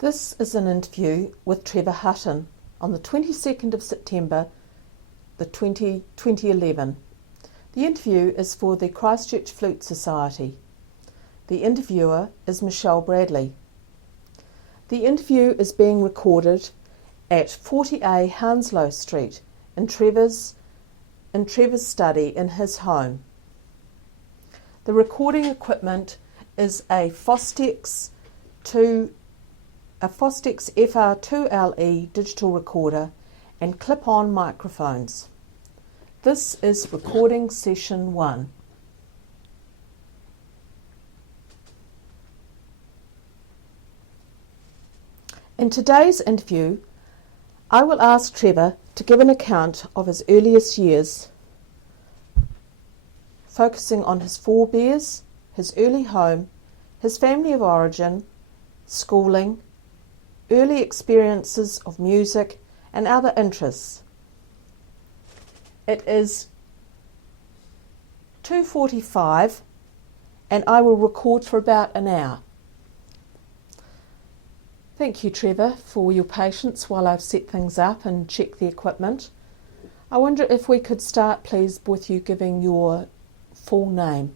This is an interview with Trevor Hutton on the 22nd of September 2011. The interview is for the Christchurch Flute Society. The interviewer is Michelle Bradley. The interview is being recorded at 40A Hounslow Street in Trevor's study in his home. The recording equipment is a Fostex FR2LE digital recorder and clip-on microphones. This is recording session 1. In today's interview, I will ask Trevor to give an account of his earliest years, focusing on his forebears, his early home, his family of origin, schooling, early experiences of music and other interests. It is 2:45 and I will record for about an hour. Thank you, Trevor, for your patience while I've set things up and checked the equipment. I wonder if we could start, please, with you giving your full name.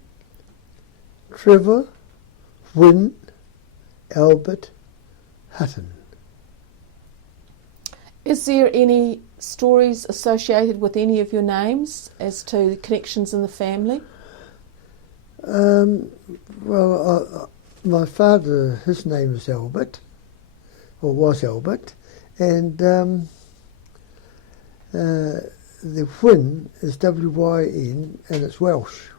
Trevor Wynne Albert Hutton. Is there any stories associated with any of your names as to the connections in the family? My father, his name is Albert, or was Albert, and the Wynne is W-Y-N, and it's Welsh.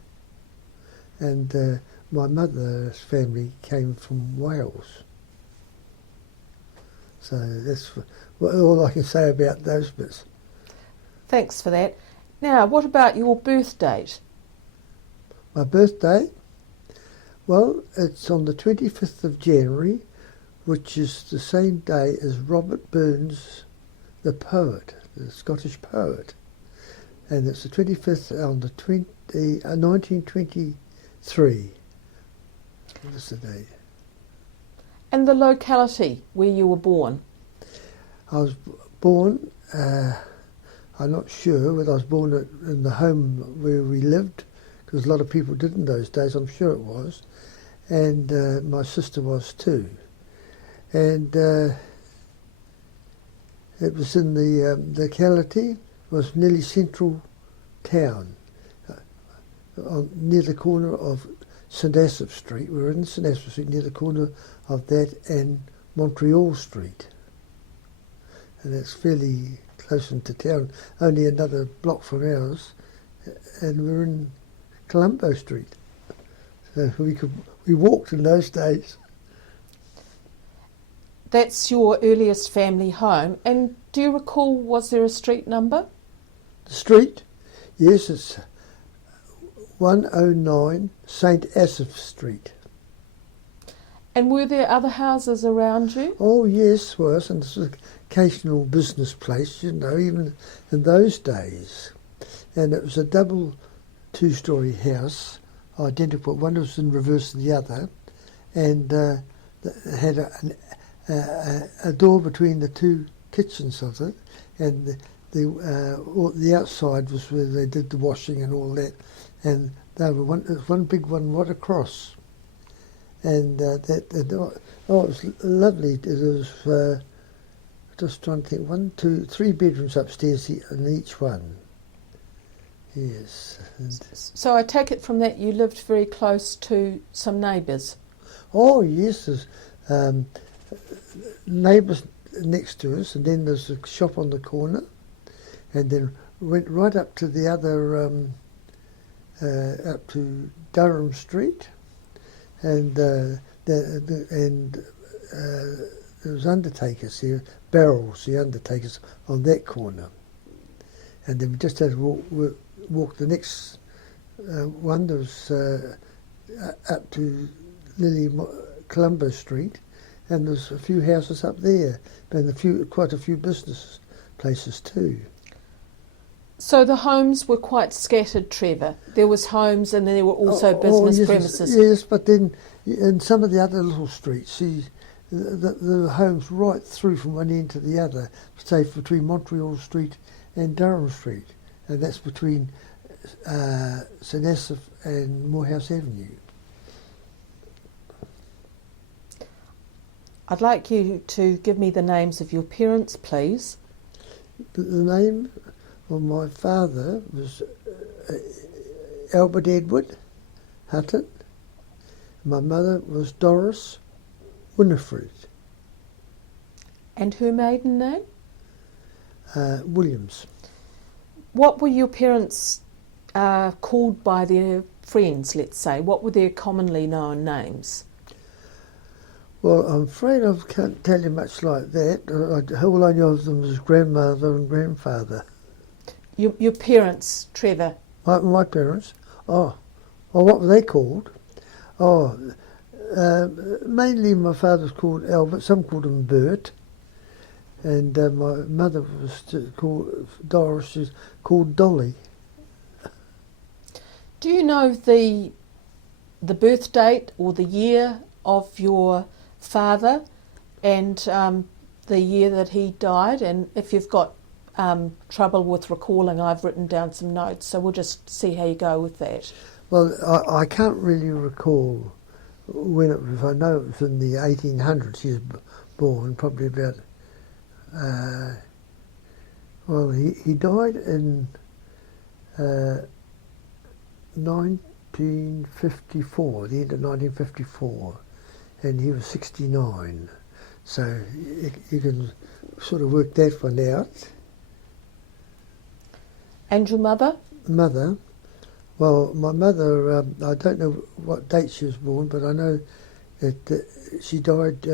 And my mother's family came from Wales. So that's all I can say about those bits. Thanks for that. Now, what about your birth date? My birthday? Well, it's on the 25th of January, which is the same day as Robert Burns, the poet, the Scottish poet. And it's the 25th on the 1923. That's the day. And the locality where you were born? I was born, I'm not sure whether I was born in the home where we lived, because a lot of people did in those days, I'm sure it was, and my sister was too. And it was in the locality, was nearly central town, near the corner of St Asaph Street. We were in St Asaph Street, near the corner of that and Montreal Street. And it's fairly close into town, only another block from ours, and we're in Colombo Street. So we walked in those days. That's your earliest family home, and do you recall, was there a street number? The street? Yes, it's 109 St Asaph Street. And were there other houses around you? Oh yes, was, and it's an occasional business place, you know, even in those days. And it was a double two-storey house, identical. One was in reverse of the other, and had a door between the two kitchens of it, and the outside was where they did the washing and all that, and they were one big one right across. And it was lovely. It was just trying to think, 1, 2, 3 bedrooms upstairs in each one. Yes. So I take it from that you lived very close to some neighbours. Oh yes, there's neighbours next to us, and then there's a shop on the corner, and then went right up to the other, up to Durham Street. And there was undertakers here, Barrels, the undertakers, on that corner. And then we just had to walk the next one. There was up to Colombo Street, and there's a few houses up there, and quite a few business places too. So the homes were quite scattered, Trevor. There was homes and then there were also business yes, premises. Yes, but then in some of the other little streets, the homes right through from one end to the other, say between Montreal Street and Durham Street, and that's between St Asaph and Morehouse Avenue. I'd like you to give me the names of your parents, please. The name of my father was Albert Edward Hutton. My mother was Doris Winifred. And her maiden name? Williams. What were your parents called by their friends, let's say? What were their commonly known names? Well, I'm afraid I can't tell you much like that. All I know of them was grandmother and grandfather. Your parents, Trevor? My parents? Oh, what were they called? Oh, mainly my father was called Albert, some called him Bert, and my mother was called Doris, she's called Dolly. Do you know the birth date or the year of your father and the year that he died? And if you've got trouble with recalling, I've written down some notes, so we'll just see how you go with that. Well, I can't really recall when it was. I know it was in the 1800s he was born, probably about, he died in 1954, the end of 1954, and he was 69. So you can sort of work that one out. And your mother? Mother? Well, my mother, I don't know what date she was born, but I know that she died,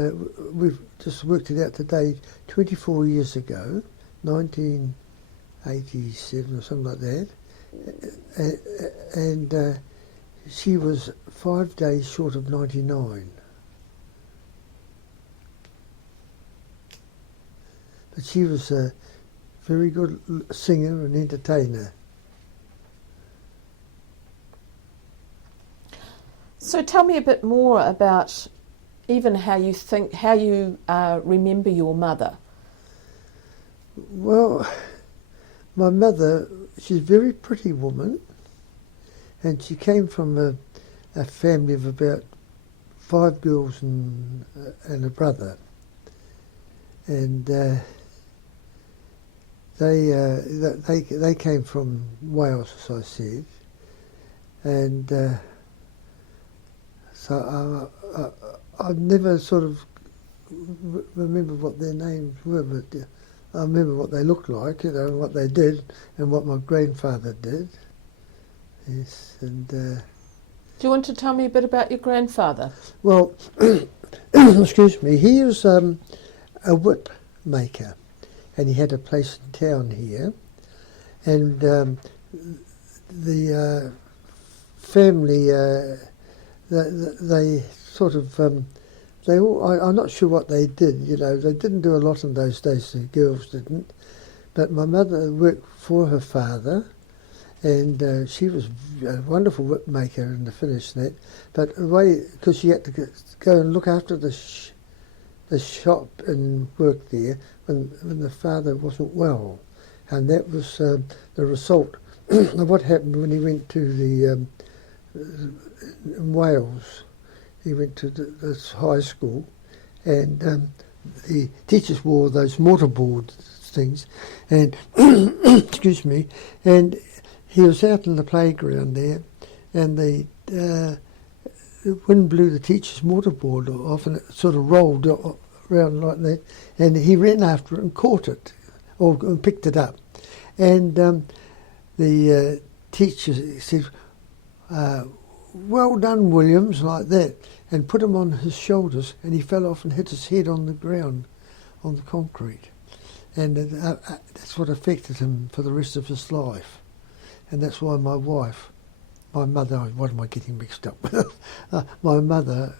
we've just worked it out today, 24 years ago, 1987 or something like that. And she was 5 days short of 99. But she was a very good singer and entertainer. So tell me a bit more about even how you remember your mother. Well, my mother, she's a very pretty woman, and she came from a family of about 5 girls and a brother, and they came from Wales, as I said, and so I never sort of remember what their names were, but I remember what they looked like, and what they did, and what my grandfather did. Yes, and. Do you want to tell me a bit about your grandfather? Well, excuse me. He was a whip maker, and he had a place in town here, and the family. They sort of, I'm not sure what they did, they didn't do a lot in those days, the girls didn't, but my mother worked for her father, and she was a wonderful whip maker and to finish that, but because she had to go and look after the shop and work there when the father wasn't well, and that was the result of what happened when he went to the in Wales. He went to this high school, and the teachers wore those mortarboard things, and excuse me, and he was out in the playground there, and the wind blew the teacher's mortarboard off, and it sort of rolled around like that, and he ran after it and caught it, or picked it up, and the teacher said, "Well done, Williams," like that, and put him on his shoulders, and he fell off and hit his head on the ground, on the concrete, and that's what affected him for the rest of his life, and that's why my mother, what am I getting mixed up with? My mother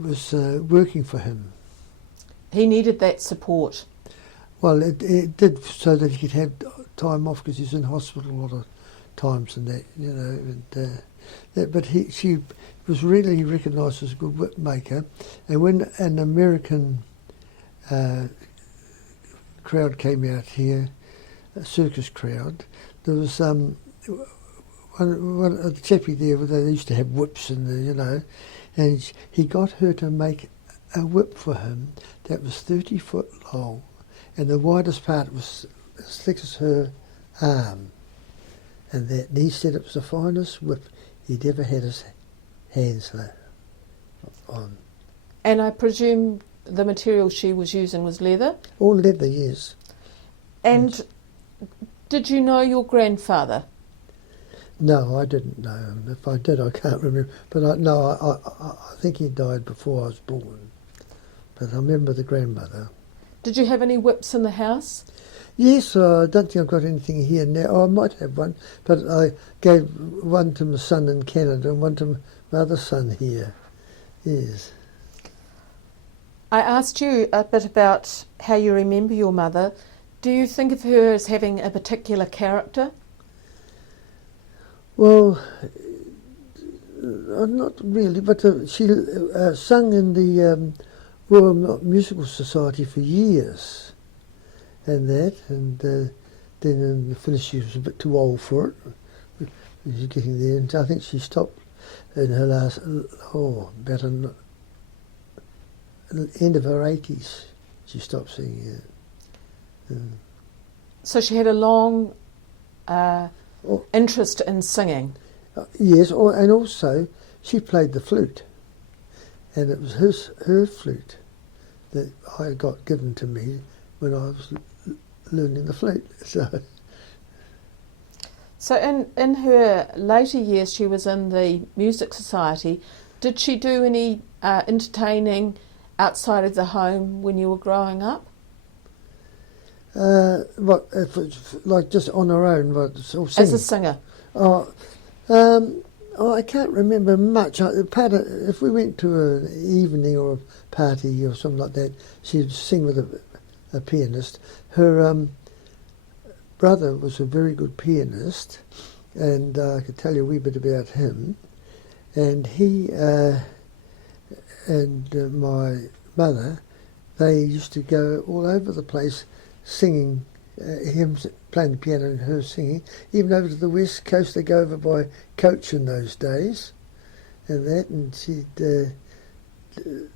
was working for him. He needed that support. Well, it did, so that he could have time off, because he was in hospital a lot of times and that, and But she was really recognised as a good whip maker, and when an American crowd came out here, a circus crowd, there was one a chappie there. They used to have whips in there, you know, and he got her to make a whip for him that was 30 foot long, and the widest part was as thick as her arm, and he said it was the finest whip he'd ever had his hands on. And I presume the material she was using was leather? All leather, yes. And did you know your grandfather? No, I didn't know him. If I did, I can't remember. But I think he died before I was born. But I remember the grandmother. Did you have any whips in the house? Yes, I don't think I've got anything here now. Oh, I might have one, but I gave one to my son in Canada and one to my other son here. Yes. I asked you a bit about how you remember your mother. Do you think of her as having a particular character? Well, not really, but she sung in the Royal Musical Society for years, and then in the finish she was a bit too old for it. She was getting there, and I think she stopped in her last, about the end of her 80s. She stopped singing it. So she had a long interest in singing. Yes, and also she played the flute, and it was her flute that I got given to me when I was learning the flute. So in her later years, she was in the Music Society. Did she do any entertaining outside of the home when you were growing up? Like just on her own, as a singer? I can't remember much. If we went to an evening or a party or something like that, she'd sing with a pianist. Her brother was a very good pianist, and I could tell you a wee bit about him. And he and my mother, they used to go all over the place singing, him playing the piano and her singing, even over to the west coast. They go over by coach in those days, and she'd, it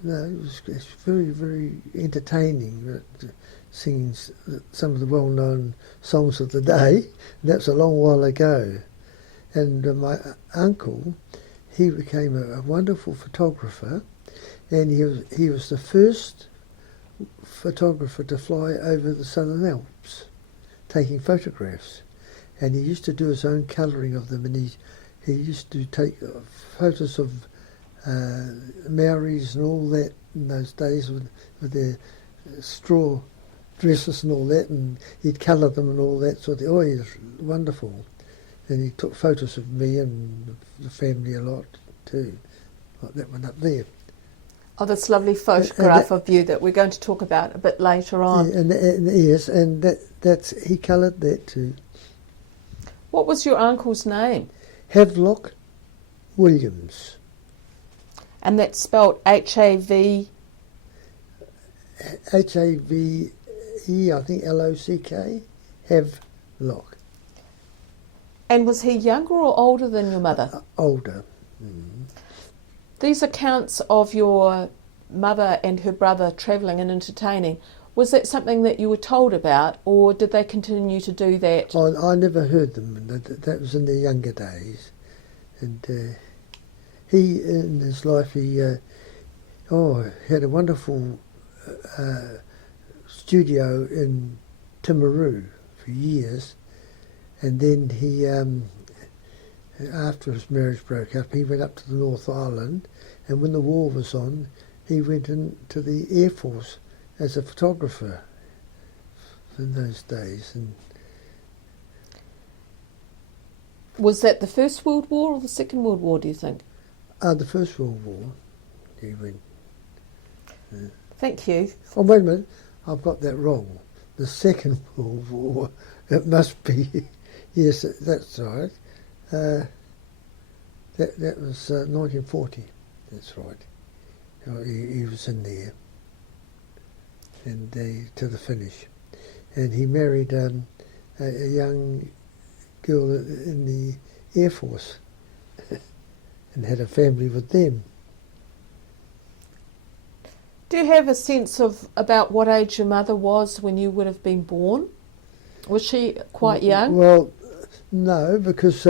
was very, very entertaining, singing some of the well-known songs of the day. And that's a long while ago. And my uncle, he became a wonderful photographer, and he was the first photographer to fly over the Southern Alps, taking photographs. And he used to do his own colouring of them, and he used to take photos of Maoris and all that in those days with their straw dresses and all that, and he'd colour them and all that sort of thing. Oh, he was wonderful. And he took photos of me and the family a lot too, like that one up there. Oh, this lovely photograph of you that we're going to talk about a bit later on. Yeah, yes, and that's he coloured that too. What was your uncle's name? Havelock Williams. And that's spelled H-A-V... H-A-V-E, I think, L-O-C-K, Havelock. And was he younger or older than your mother? Older. Mm. These accounts of your mother and her brother travelling and entertaining, was that something that you were told about, or did they continue to do that? I never heard them. That was in their younger days. And he, in his life, he had a wonderful studio in Timaru for years. And then he, after his marriage broke up, he went up to the North Island, and when the war was on, he went into the Air Force as a photographer in those days. And was that the First World War or the Second World War, do you think? The First World War, he went. Thank you. Oh, wait a minute, I've got that wrong. The Second World War, it must be. Yes, that's right. That was 1940. That's right. He was in there, and to the finish, and he married a young girl in the Air Force, and had a family with them. Do you have a sense of about what age your mother was when you would have been born? Was she quite young? Well, no, because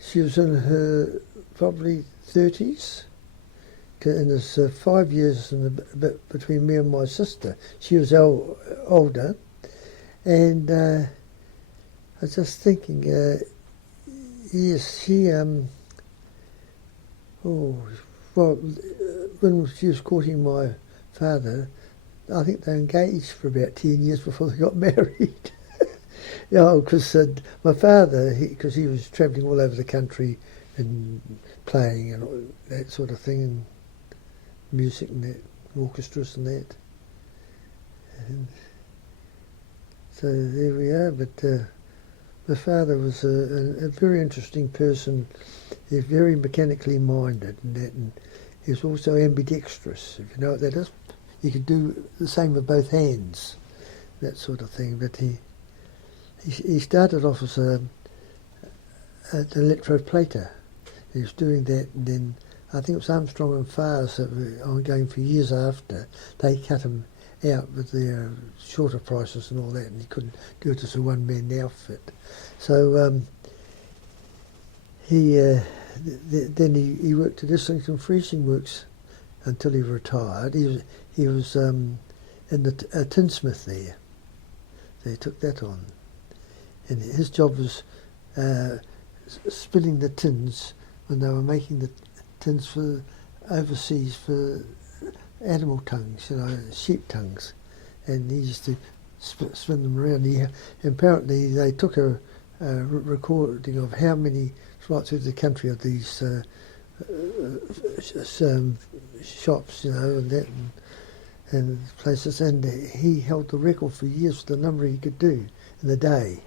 she was in her probably 30s. And there's 5 years in the bit between me and my sister. She was older, and I was just thinking, yes, she, when she was courting my father, I think they engaged for about 10 years before they got married. Because my father, because he was travelling all over the country and playing and all that sort of thing, and music and that, orchestras and that. And so there we are. But my father was a very interesting person. He was very mechanically minded and that, and he was also ambidextrous, if you know what that is. He could do the same with both hands, that sort of thing. But he started off as an electroplater. He was doing that, and then I think it was Armstrong and Farrs that were ongoing for years after. They cut him out with their shorter prices and all that, and he couldn't do it as a one-man outfit. So then he worked at Islington Freezing Works until he retired. He was in the tinsmith there. So he took that on, and his job was spinning the tins when they were making the tins for overseas for animal tongues, sheep tongues, and he used to spin them around. Apparently they took a recording of how many right through the country of these shops, and that and places, and he held the record for years for the number he could do in a day.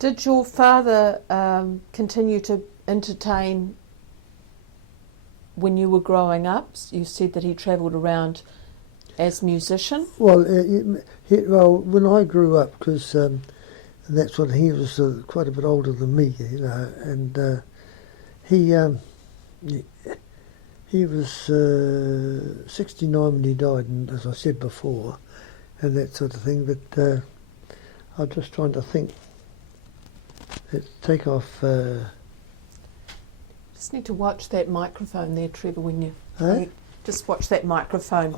Did your father continue to entertain when you were growing up? You said that he travelled around as musician. Well, when I grew up, because that's when he was quite a bit older than me, and he was 69 when he died, and as I said before, and that sort of thing. But I'm just trying to think. Let's take off. Just need to watch that microphone there, Trevor. When you just watch that microphone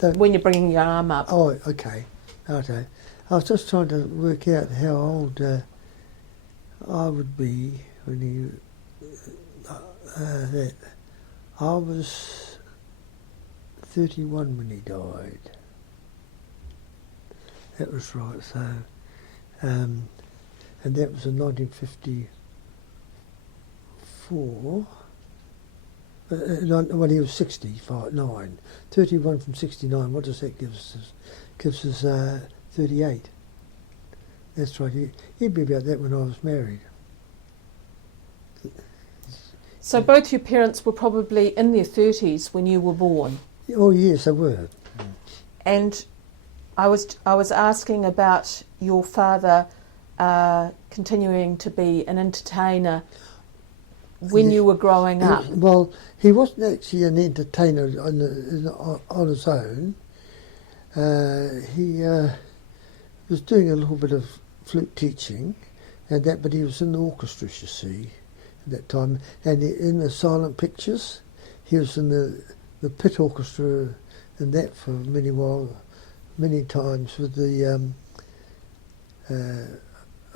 when you're bringing your arm up. Oh, okay. I was just trying to work out how old I would be when he. I was 31 when he died. That was right. So. And that was in 1954, when he was 69. 31 from 69, what does that give us? Gives us 38. That's right, he'd be about that when I was married. So both your parents were probably in their 30s when you were born? Oh yes, they were. And I was asking about your father continuing to be an entertainer when you were growing up. Well, he wasn't actually an entertainer on his own. He was doing a little bit of flute teaching and that, but he was in the orchestra, you see, at that time. And in the silent pictures, he was in the pit orchestra and that for many times with the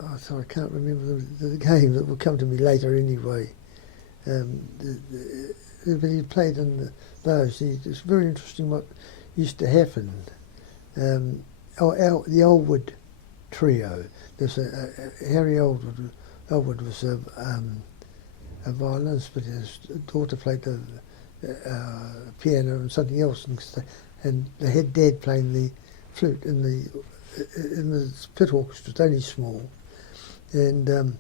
I can't remember the game that will come to me later anyway. But he played in those. It's very interesting what used to happen. The Elwood trio. There's Harry Elwood was a violinist, but his daughter played the piano and something else, and they had Dad playing the flute in the pit orchestra. It's only small. and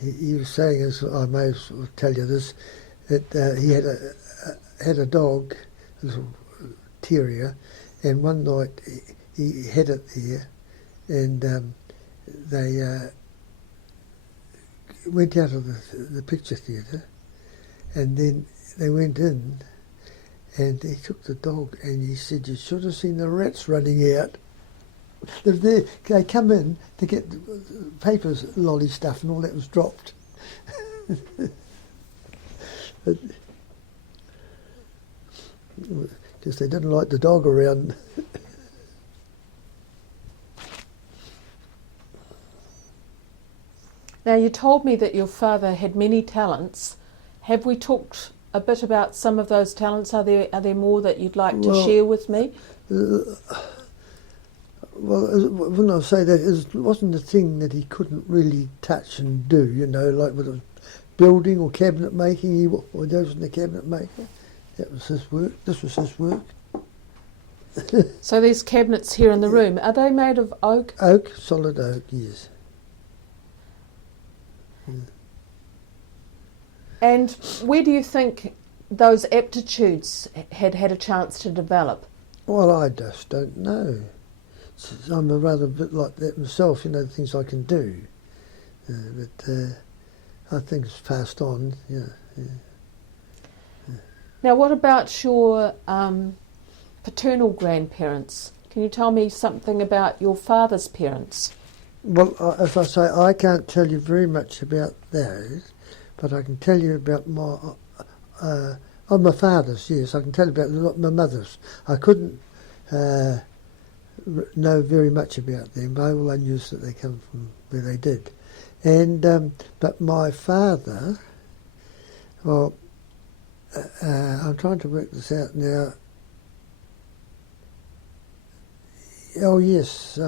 he was saying, as I may as well tell you this, that he had a dog, a little terrier, and one night he had it there, and they went out of the picture theatre, and then they went in, and he took the dog, and he said, "You should have seen the rats running out." They come in to get papers, lolly stuff, and all that was dropped. Because they didn't like the dog around. Now, you told me that your father had many talents. Have we talked a bit about some of those talents? Are there more that you'd like to share with me? Well, when I say that, it wasn't a thing that he couldn't really touch and do, you know, like with it building or cabinet making. He wasn't a cabinet maker. That was his work. This was his work. So these cabinets here in the room, are they made of oak? Oak, solid oak, yes. And where do you think those aptitudes had a chance to develop? Well, I just don't know. I'm a rather bit like that myself, you know, the things I can do. But I think it's passed on, yeah. Now, what about your paternal grandparents? Can you tell me something about your father's parents? Well, as I say, I can't tell you very much about those, but I can tell you about my father's, yes. I can tell you about my mother's. I couldn't know very much about them, but all I knew is that they come from where they did. And but my father, well, I'm trying to work this out now. Oh yes,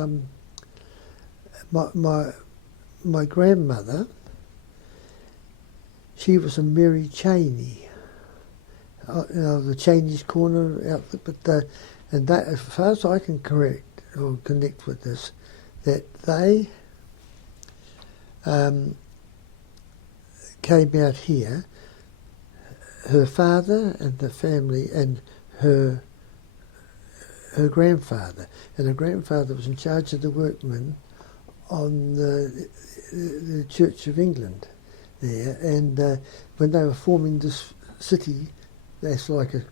my grandmother, she was a Mary Cheney, you know, the Cheney's Corner outfit. But and that, as far as I can connect with this, that they came out here. Her father and the family, and her grandfather, and her grandfather was in charge of the workmen on the Church of England there. And when they were forming this city, that's like a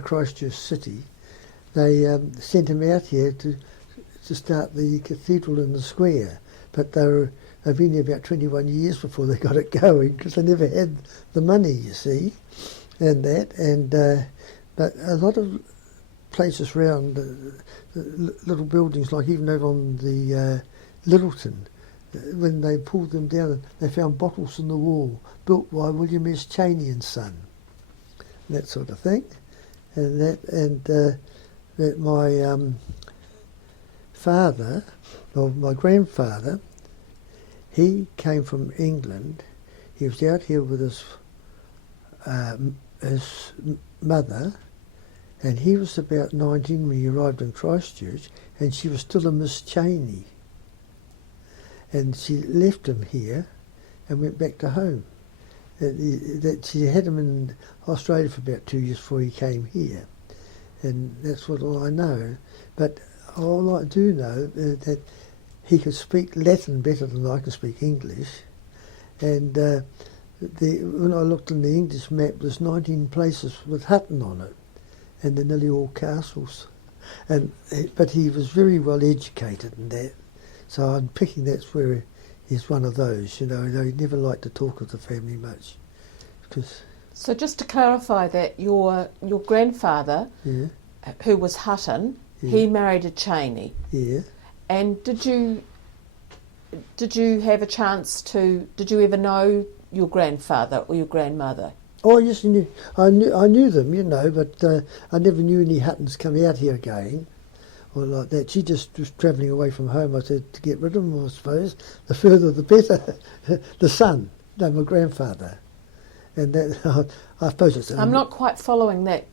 Christchurch city, they sent him out here to start the cathedral in the square. But they've been here about 21 years before they got it going, because they never had the money, you see, and that. And but a lot of places around, little buildings, like even over on the Littleton, when they pulled them down, they found bottles in the wall, built by William S. Cheney and Son, that sort of thing. And that my father, or my grandfather, he came from England. He was out here with his mother, and he was about 19 when he arrived in Christchurch, and she was still a Miss Cheney. And she left him here and went back to home. She had him in Australia for about 2 years before he came here. And that's what all I know. But all I do know is that he could speak Latin better than I can speak English. And when I looked in the English map, there's 19 places with Hutton on it, and they're nearly all castles. But he was very well educated in that. So I'm picking that's where he's one of those, you know, though he never liked to talk of the family much. So just to clarify that, your grandfather, Yeah. who was Hutton, Yeah. he married a Cheney. Yeah. And did you have a chance to? Did you ever know your grandfather or your grandmother? Oh yes, I knew them, you know, but I never knew any Huttons come out here again, or like that. She just was travelling away from home. I said to get rid of them, I suppose. The further, the better. The son, no, my grandfather, and that I suppose it's. I'm not quite following that.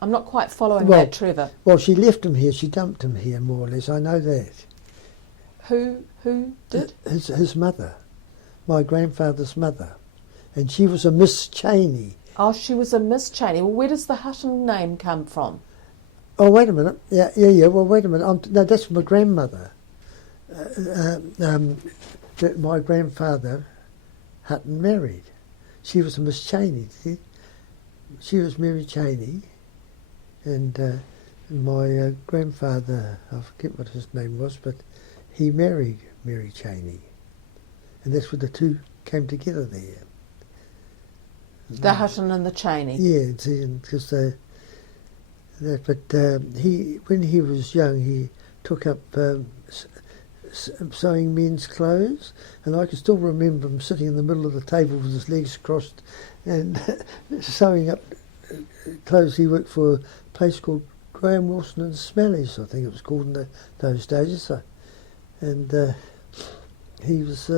I'm not quite following that, Trevor. Well, she left him here. She dumped him here, more or less. I know that. Who did? His mother. my grandfather's mother, and she was a Miss Cheney. Oh, she was a Miss Cheney. Well, where does the Hutton name come from? Oh, wait a minute. Yeah. Well, wait a minute. No, that's my grandmother. That my grandfather Hutton married. She was a Miss Cheney. See? She was Mary Cheney, and my grandfather, I forget what his name was, but he married Mary Cheney, and that's where the two came together there. The Hutton and the Cheney. Yeah, because he, when he was young, he took up sewing men's clothes, and I can still remember him sitting in the middle of the table with his legs crossed and sewing up clothes. He worked for a place called Graham Wilson and Smelly's, I think it was called in those days. So, and he was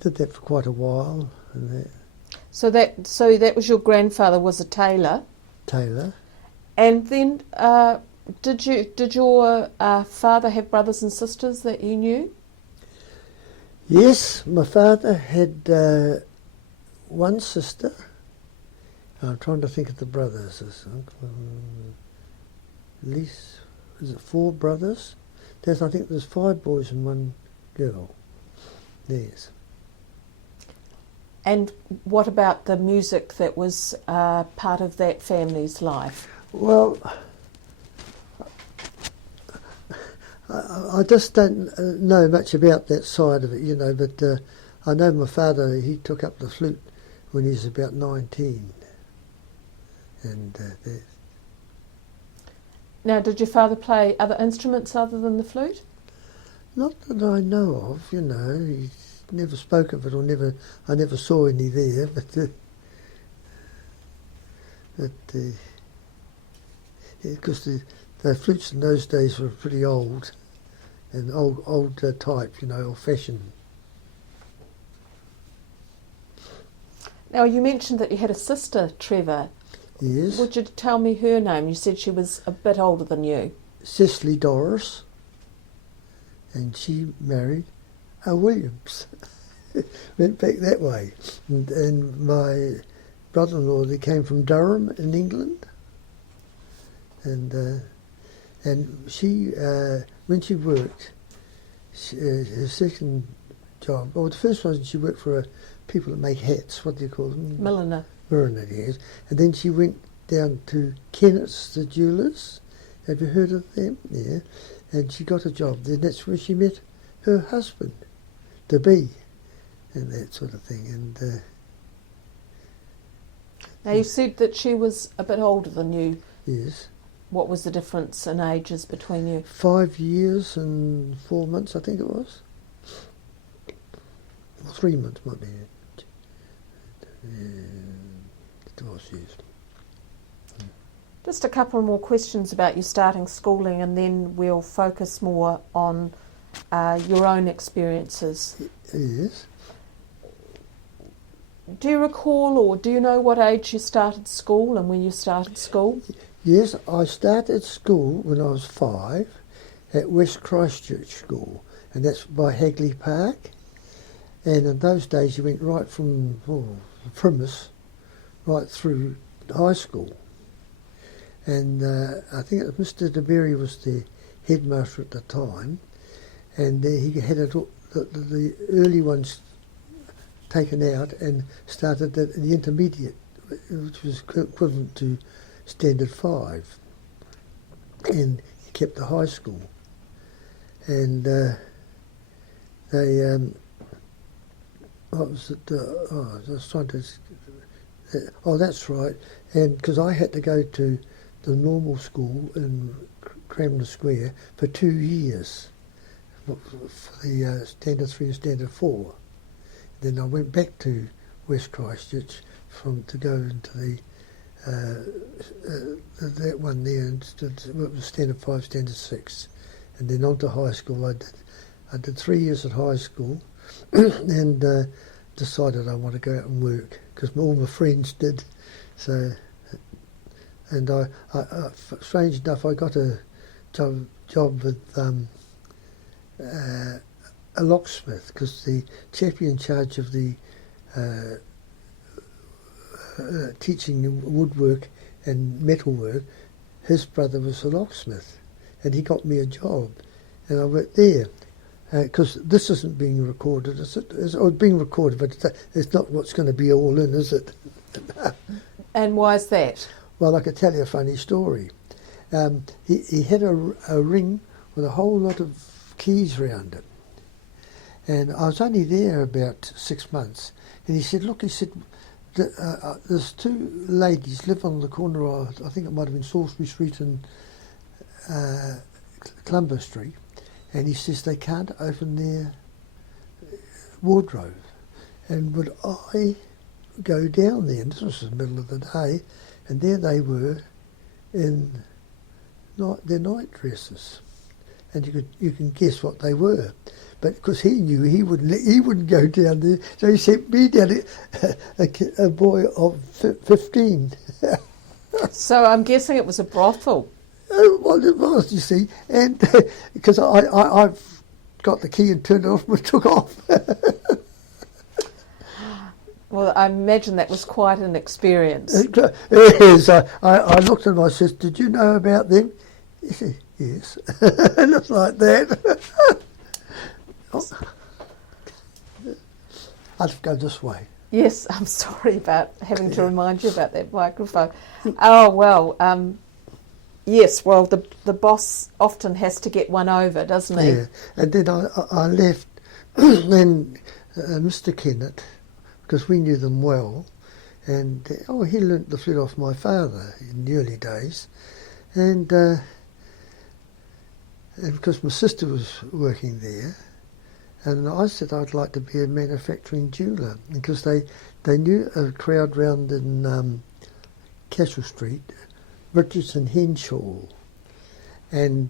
did that for quite a while. And So that was your grandfather was a tailor. Taylor. And then did your father have brothers and sisters that you knew? Yes, my father had one sister. I'm trying to think of the brothers. At least, is it 4 brothers? I think there's 5 boys and 1 girl. Yes. And what about the music that was part of that family's life? Well, I just don't know much about that side of it, you know, but I know my father, he took up the flute when he was about 19. And Now, did your father play other instruments other than the flute? not that I know of, you know, he never spoke of it, or I never saw any there, but because the flutes in those days were pretty old, and old type, you know, old-fashioned. Now, you mentioned that you had a sister, Trevor. Yes. Would you tell me her name? You said she was a bit older than you. Cicely Doris, and she married a Williams. Went back that way. And my brother-in-law, they came from Durham in England. And she, when she worked, her second job, the first one she worked for people that make hats, what do you call them? Milliner. Milliner, yes. And then she went down to Kennett's, the jewellers. Have you heard of them? Yeah. And she got a job there. That's where she met her husband, to be, and that sort of thing. And Now, you said that she was a bit older than you. yes. What was the difference in ages between you? 5 years and 4 months, I think it was. Or 3 months, might be. Divorce years. Just a couple more questions about you starting schooling, and then we'll focus more on your own experiences. Yes. Do you recall, or do you know what age you started school and when you started school? Yes, I started school when I was 5 at West Christchurch School, and that's by Hagley Park. And in those days you went right from the premise right through high school. And I think Mr. DeBerry was the headmaster at the time, and he had the early ones taken out and started the intermediate, which was equivalent to Standard 5, and he kept the high school. And they, what was it? I was trying to. That's right. And because I had to go to the normal school in Cramner Square for 2 years for the Standard 3 and Standard 4. Then I went back to West Christchurch to go into the that one there, and it was Standard 5, Standard 6, and then on to high school. I did 3 years at high school, and decided I want to go out and work because all my friends did. So, and I strange enough, I got a job with a locksmith, because the chappie in charge of the teaching woodwork and metalwork, his brother was a locksmith, and he got me a job, and I worked there. Because this isn't being recorded, is it? It's being recorded, but it's not what's going to be all in, is it? And why is that? Well, I could tell you a funny story. He had a ring with a whole lot of keys round it. And I was only there about 6 months. And he said, look, he said, there's two ladies live on the corner of, I think it might have been Salisbury Street and Clumber Street. And he says they can't open their wardrobe. And would I go down there? And this was in the middle of the day. And there they were in their night dresses. And you can guess what they were. But because he knew he wouldn't go down there, so he sent me down, a boy of 15. So I'm guessing it was a brothel. Well, it was, you see, and because I've got the key and turned it off and took off. Well, I imagine that was quite an experience. It is. I looked at him, I said, did you know about them? He said, yes. And it's like that. I'll go this way. Yes, I'm sorry about having to remind you about that microphone. Oh, well, yes, well, the boss often has to get one over, doesn't he? Yeah, and then I left, then Mr. Kennett, because we knew them well, and he learnt the flute off my father in the early days, and because my sister was working there, and I said I'd like to be a manufacturing jeweller, because they knew a crowd round in Castle Street, Richardson Henshaw, and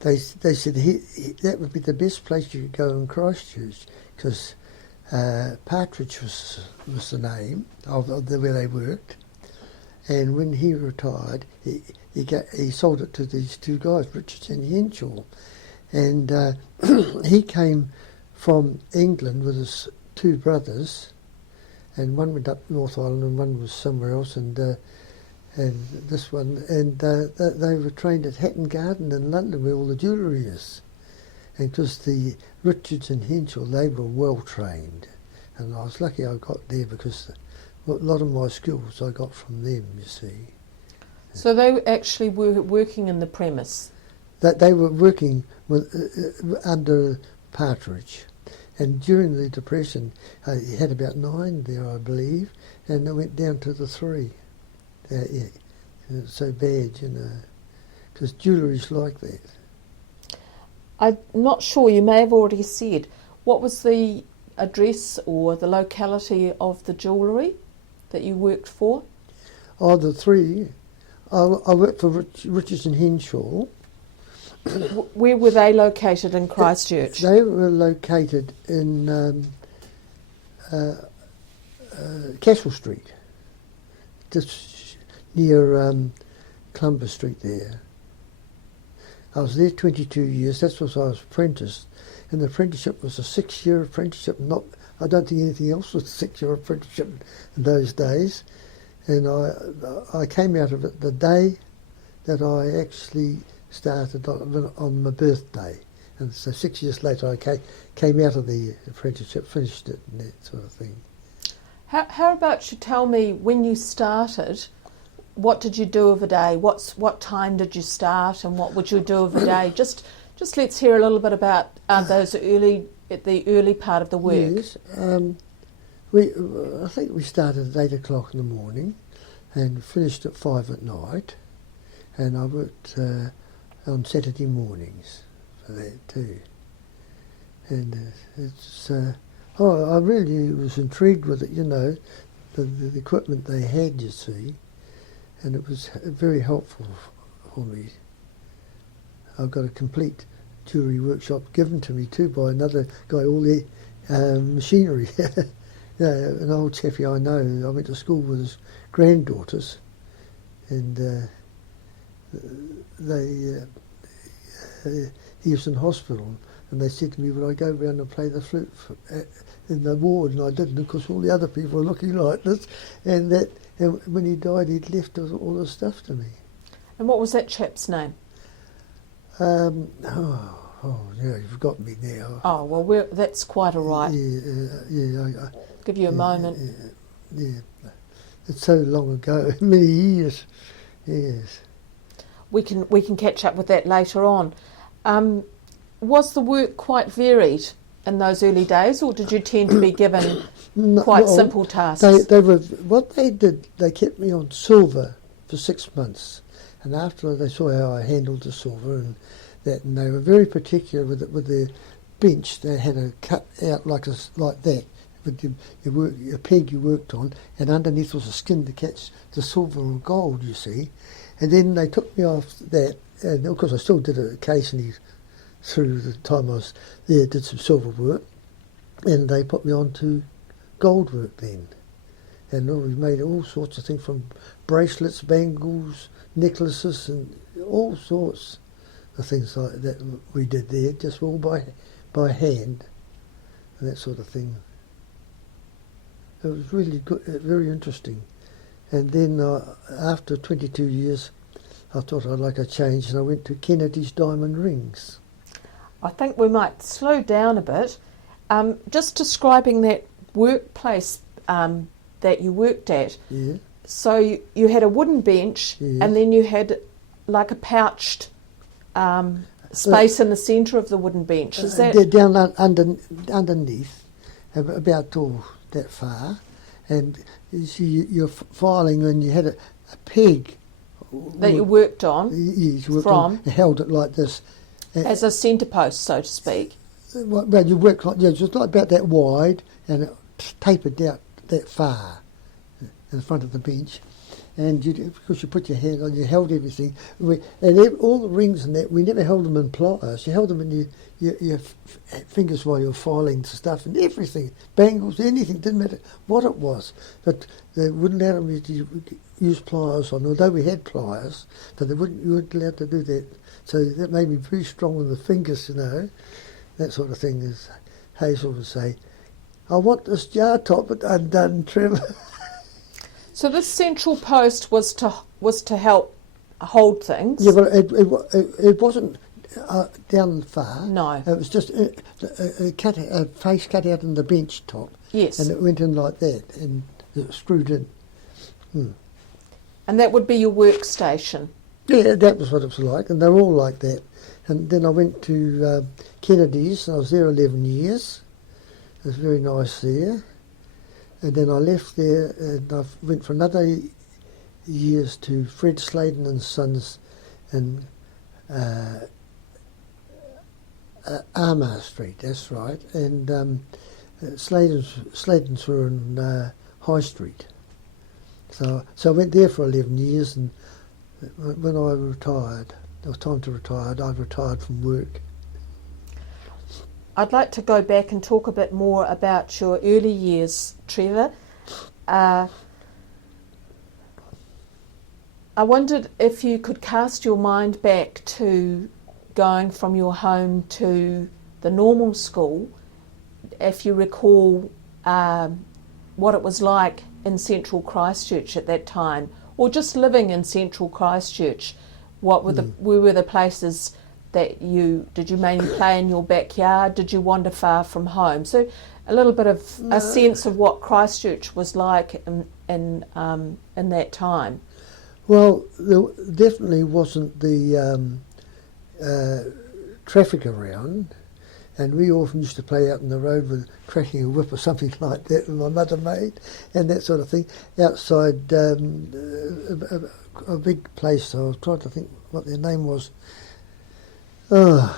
they said that would be the best place you could go in Christchurch, because Partridge was the name of where they worked, and when he retired, he sold it to these two guys, Richardson Henshaw, and he came from England with his two brothers, and one went up North Island and one was somewhere else, and this one, and they were trained at Hatton Garden in London, where all the jewellery is. And because the Richards and Henshaw, they were well trained, and I was lucky I got there, because a lot of my skills I got from them, you see. So they actually were working in the premise? That they were working under Partridge. And during the Depression, he had about 9 there, I believe, and they went down to the 3. Yeah, it's so bad, you know, because jewellery's like that. I'm not sure, you may have already said, what was the address or the locality of the jewellery that you worked for? Oh, the 3. I worked for Richards and Henshaw. Where were they located in Christchurch? They were located in Castle Street, just near Clumber Street there. I was there 22 years, that's what I was apprenticed, and the apprenticeship was a 6-year apprenticeship. I don't think anything else was a 6-year apprenticeship in those days, and I came out of it the day that I actually started on my birthday, and so 6 years later I came out of the apprenticeship, finished it and that sort of thing. How about you tell me, when you started, what did you do of a day? What time did you start, and what would you do of a day? Just let's hear a little bit about the early part of the work. Yes, I think we started at 8 o'clock in the morning and finished at 5 at night, and I worked on Saturday mornings for that too. And I really was intrigued with it, you know, the equipment they had, you see, and it was very helpful for me. I got a complete jewellery workshop given to me too by another guy, all the machinery. Yeah, an old chappie I know. I went to school with his granddaughters, and he was in hospital, and they said to me, would I go round and play the flute in the ward, and I didn't, because all the other people were looking like this, and when he died, he'd left all the stuff to me. And what was that chap's name? Yeah, you've got me now. Oh, well, that's quite all right. Yeah. Give you a moment. Yeah. It's so long ago, many years. Yes. We can catch up with that later on. Was the work quite varied in those early days, or did you tend to be given quite simple tasks? They were, what they did, they kept me on silver for 6 months, and after they saw how I handled the silver and they were very particular with their bench. They had a cut out like that with your peg you worked on, and underneath was a skin to catch the silver or gold, you see. And then they took me off that, and of course I still did it occasionally through the time I was there, did some silver work, and they put me on to gold work then. And we made all sorts of things, from bracelets, bangles, necklaces, and all sorts of things like that we did there, just all by hand, and that sort of thing. It was really good, very interesting. And then after 22 years, I thought I'd like a change, and I went to Kennedy's Diamond Rings. I think we might slow down a bit. Just describing that workplace that you worked at. Yeah. So you had a wooden bench, Yes. and then you had like a pouched space in the centre of the wooden bench. Is that down underneath, about that far, and you see you're filing, and you had a peg that you worked on you worked from? on, and held it like this. As a centre post, so to speak. Well, you worked like, just like about that wide, and it tapered out that far in the front of the bench. And because you put your hand on, you held everything. All the rings and that, we never held them in pliers. You held them in your fingers while you were filing stuff and everything. Bangles, anything, didn't matter what it was. But they wouldn't allow me to use pliers on, although we had pliers, but you weren't allowed to do that. So that made me very strong with the fingers, that sort of thing. As Hazel would say, I want this jar top undone, Trevor. So this central post was to help hold things. Yeah, but it wasn't down far. No. It was just a face cut out in the bench top. Yes. And it went in like that, and it was screwed in. And that would be your workstation. Yeah, that was what it was like, and they were all like that. And then I went to Kennedy's, and I was there 11 years. It was very nice there. And then I left there, and I went for another years to Fred Sladen and Sons in Armour Street, that's right. And Sladen's were in High Street. So I went there for 11 years, and when I retired, it was time to retire, I retired from work. I'd like to go back and talk a bit more about your early years, Trevor. I wondered if you could cast your mind back to going from your home to the normal school, if you recall what it was like in central Christchurch at that time, or just living in central Christchurch. What were the places that did you mainly play in your backyard? Did you wander far from home? So a little bit of a sense of what Christchurch was like in that time. Well, there definitely wasn't the traffic around, and we often used to play out in the road with cracking a whip or something like that that my mother made, and that sort of thing, outside a big place. I was trying to think what their name was. But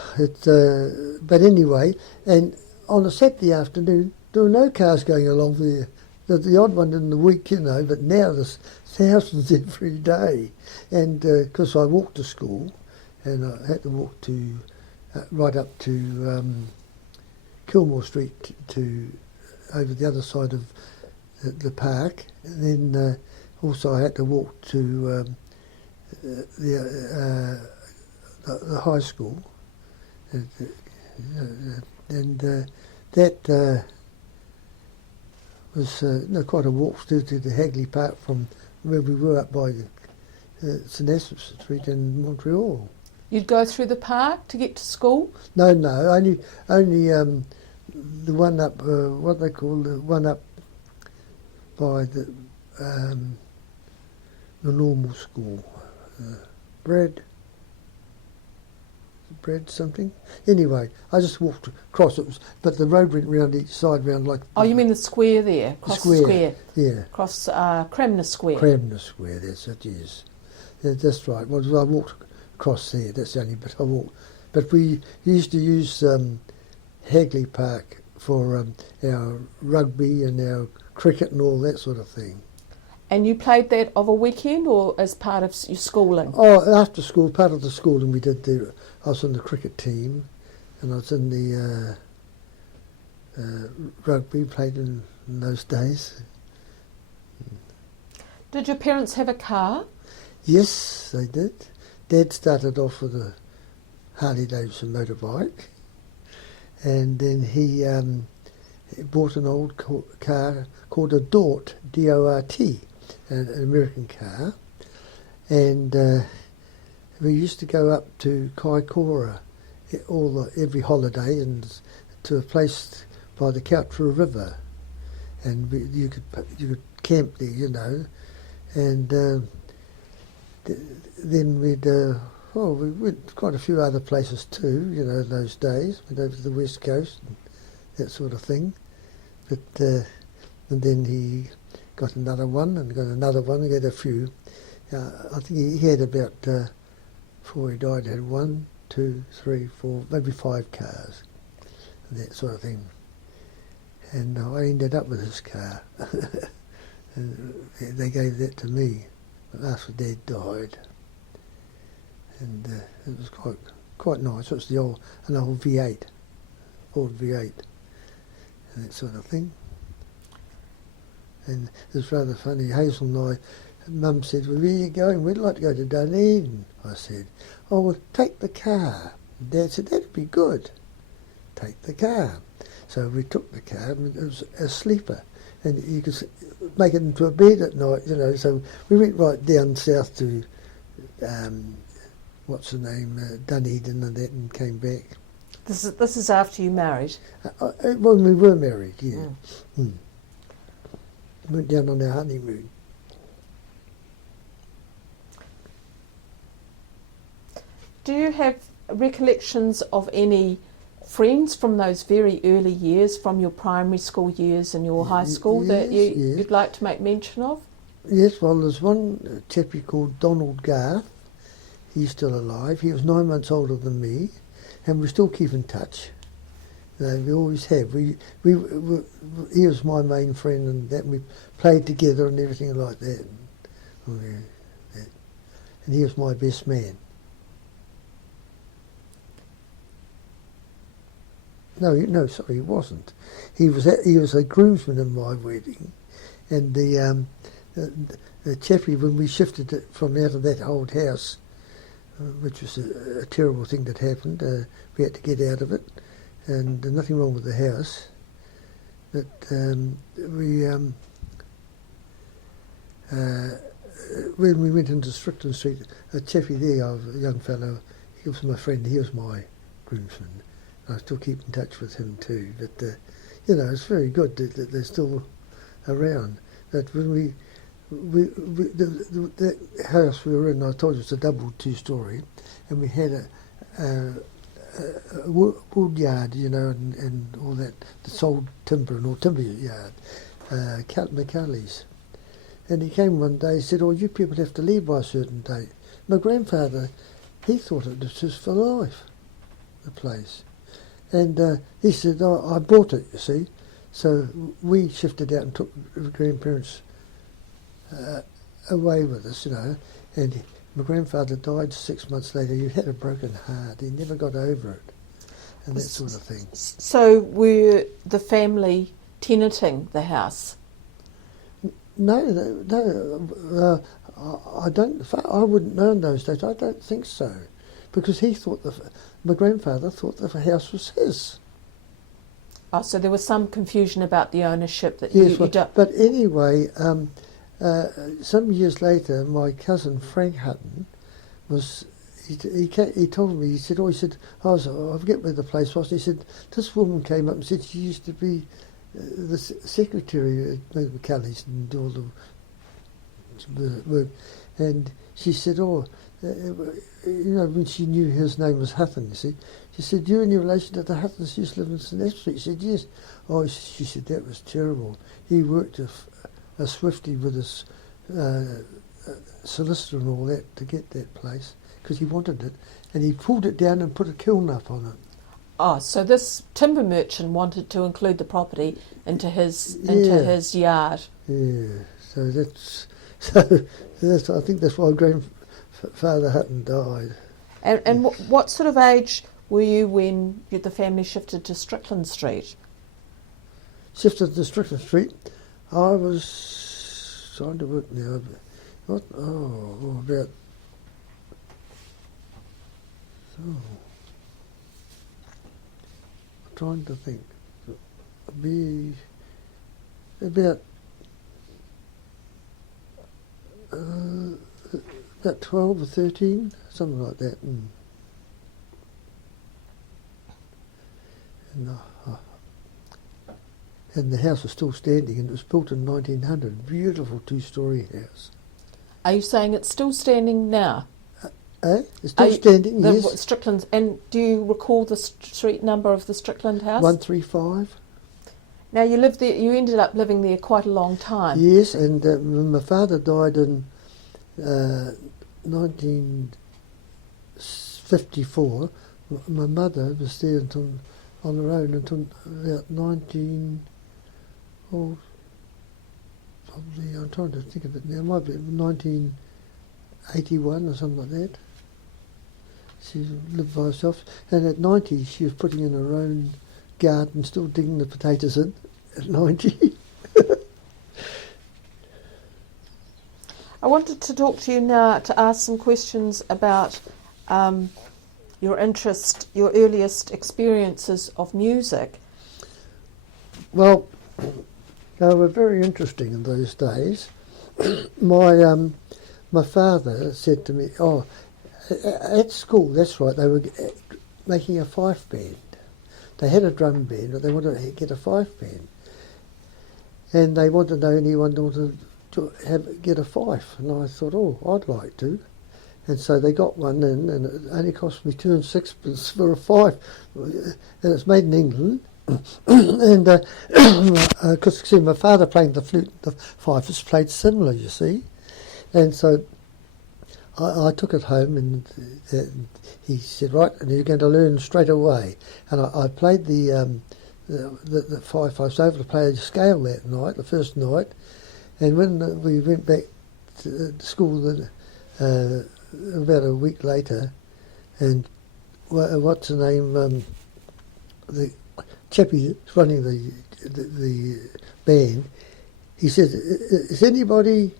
anyway, and on a Saturday afternoon, there were no cars going along there. There's the odd one in the week, but now there's thousands every day. And because I walked to school, and I had to walk to right up to Kilmore Street to over the other side of the park, and then also I had to walk to the high school, And that was quite a walk to the Hagley Park from where we were up by St Asaph Street in Montreal. You'd go through the park to get to school? No, only the one up, what they call the one up by the normal school, Brad something. Anyway, I just walked across. But the road went round each side, round like. Oh, you mean the square there? Across the square. Yeah. Across Cranmer Square. Cranmer Square, that's it, yes. Yeah, that's right. Well, I walked across there, that's the only bit I walked. But we used to use Hagley Park for our rugby and our cricket and all that sort of thing. And you played that of a weekend or as part of your schooling? Oh, after school, part of the schooling we did I was on the cricket team and I was in the rugby, played in those days. Did your parents have a car? Yes, they did. Dad started off with a Harley Davidson motorbike and then he bought an old car called a Dort, D-O-R-T, an American car, and we used to go up to Kaikoura every holiday and to a place by the Kautra River, and you could camp there, you know, and then we went quite a few other places too, you know, those days. Went over to the West Coast and that sort of thing. But and then he got another one and got another one and got a few. I think he had about, before he died, he had 1, 2, 3, 4, maybe 5 cars and that sort of thing. And I ended up with his car. And they gave that to me after Dad died. And it was quite nice. It was an old V8, and that sort of thing. And it was rather funny. Hazel and Mum said, "Well, where are you going?" "We'd like to go to Dunedin." I said, "Oh, well, take the car." And Dad said, "That'd be good. Take the car." So we took the car, and it was a sleeper, and you could make it into a bed at night, you know. So we went right down south to what's the name, Dunedin and that, and came back. This is after you married? When we were married, yeah. Went down on our honeymoon. Do you have recollections of any friends from those very early years, from your primary school years and your high school, that you'd like to make mention of? Yes, well, there's one chappie called Donald Garth. He's still alive. He was 9 months older than me, and we still keep in touch. We always have. He was my main friend, and that we played together and everything like that. And he was my best man. No, sorry, he wasn't. He was a groomsman in my wedding, and the chappie, when we shifted it from out of that old house, which was a terrible thing that happened, we had to get out of it, and nothing wrong with the house. But when we went into Strickland Street, a chappie there, a young fellow, he was my friend. He was my groomsman. I still keep in touch with him too, but it's very good that they're still around. But when the house we were in, I told you it's a double 2-story, and we had a wood yard, and all that, that sold timber and all timber yard, McCulley's. And he came one day, he said, "Oh, you people have to leave by a certain date." My grandfather, he thought it was just for life, the place. And he said, "Oh, I bought it, you see." So we shifted out and took the grandparents away with us, and my grandfather died 6 months later. He had a broken heart. He never got over it, and that sort of thing. So were the family tenanting the house? No, I don't. I wouldn't know in those days. I don't think so, because my grandfather thought the house was his. Oh, so there was some confusion about the ownership that Yes, you don't... but anyway, some years later, my cousin Frank Hutton he told me, he said, I forget where the place was, he said, this woman came up and said she used to be the secretary at McCulley's and do all the work, and she said, when she knew his name was Hutton, you see, she said, you in relation to the Huttons used to live in St. F Street? She said, yes. Oh, she said, that was terrible. He worked a swifty with his solicitor and all that to get that place, because he wanted it, and he pulled it down and put a kiln up on it. Oh, so this timber merchant wanted to include the property into his yard. Yeah, I think that's why grandfather Hutton died. And what sort of age were you when the family shifted to Strickland Street? Shifted to Strickland Street, I was trying to work now. About. I'm trying to think. Be about 12 or 13, something like that. And the house was still standing, and it was built in 1900. Beautiful two-storey house. Are you saying it's still standing now? It's still standing, yes. Strickland, and do you recall the street number of the Strickland house? 135. Now you lived there. You ended up living there quite a long time. Yes, and when my father died in 1954, my mother was there on her own until about I'm trying to think of it now, it might be 1981 or something like that. She lived by herself, and at 90 she was putting in her own garden, still digging the potatoes in at 90. I wanted to talk to you now to ask some questions about your interest, your earliest experiences of music. Well, they were very interesting in those days. My father said to me, at school, that's right, they were making a fife band. They had a drum band, but they wanted to get a fife band. And they wanted to know anyone wanted to get a fife. And I thought, I'd like to. And so they got one in, and it only cost me 2 6 for a fife. And it's made in England. And because my father playing the flute, the fifers played similar, you see. And so I took it home, and he said, right, and you're going to learn straight away. And I played the fife. I was able to play a scale that night, the first night. And when we went back to school about a week later, and what's the name, the chappie running the band, he said, has anybody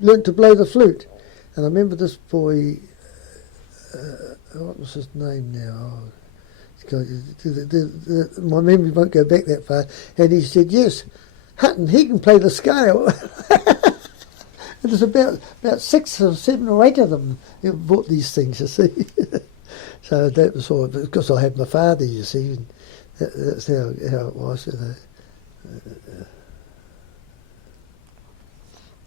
learnt to blow the flute? And I remember this boy, what was his name now? My memory won't go back that far. And he said, yes, Hutton, he can play the scale. And there's about 6 or 7 or 8 of them who bought these things, you see. So that was all, because I had my father, you see, and that's how it was.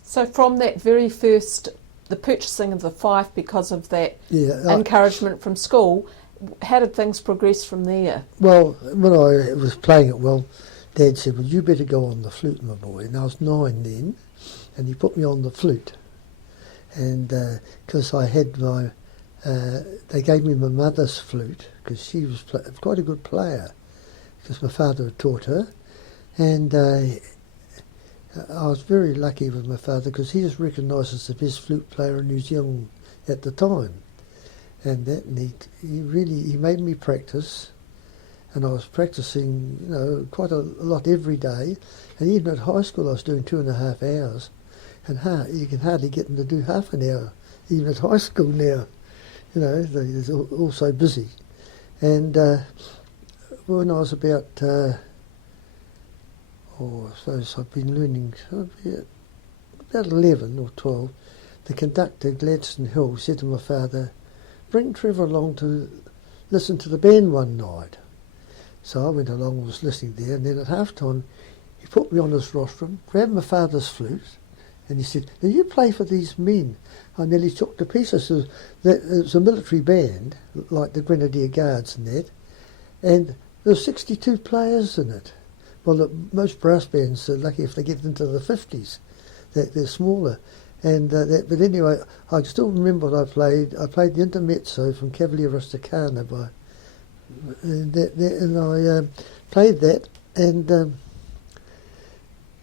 So from that very first, the purchasing of the fife because of that encouragement from school, how did things progress from there? Well, when I was playing it well, Dad said, well, you better go on the flute, my boy. And I was 9 then, and he put me on the flute. And because I had they gave me my mother's flute, because she was quite a good player, because my father had taught her. And I was very lucky with my father, because he was recognised as the best flute player in New Zealand at the time. And he made me practice, and I was practising, quite a lot every day. And even at high school, I was doing 2.5 hours, and you can hardly get them to do half an hour, even at high school now. you know, they're all so busy. And when I was about, I suppose I've been learning about 11 or 12, the conductor, Gladstone Hill, said to my father, bring Trevor along to listen to the band one night. So I went along and was listening there, and then at half-time he put me on his rostrum, grabbed my father's flute, and he said, now you play for these men. I nearly took to pieces. It was a military band, like the Grenadier Guards and that, and there were 62 players in it. Well, most brass bands are lucky if they get into the 50s. They're smaller. And but anyway, I still remember what I played. I played the Intermezzo from Cavalier Rusticana and I played that, and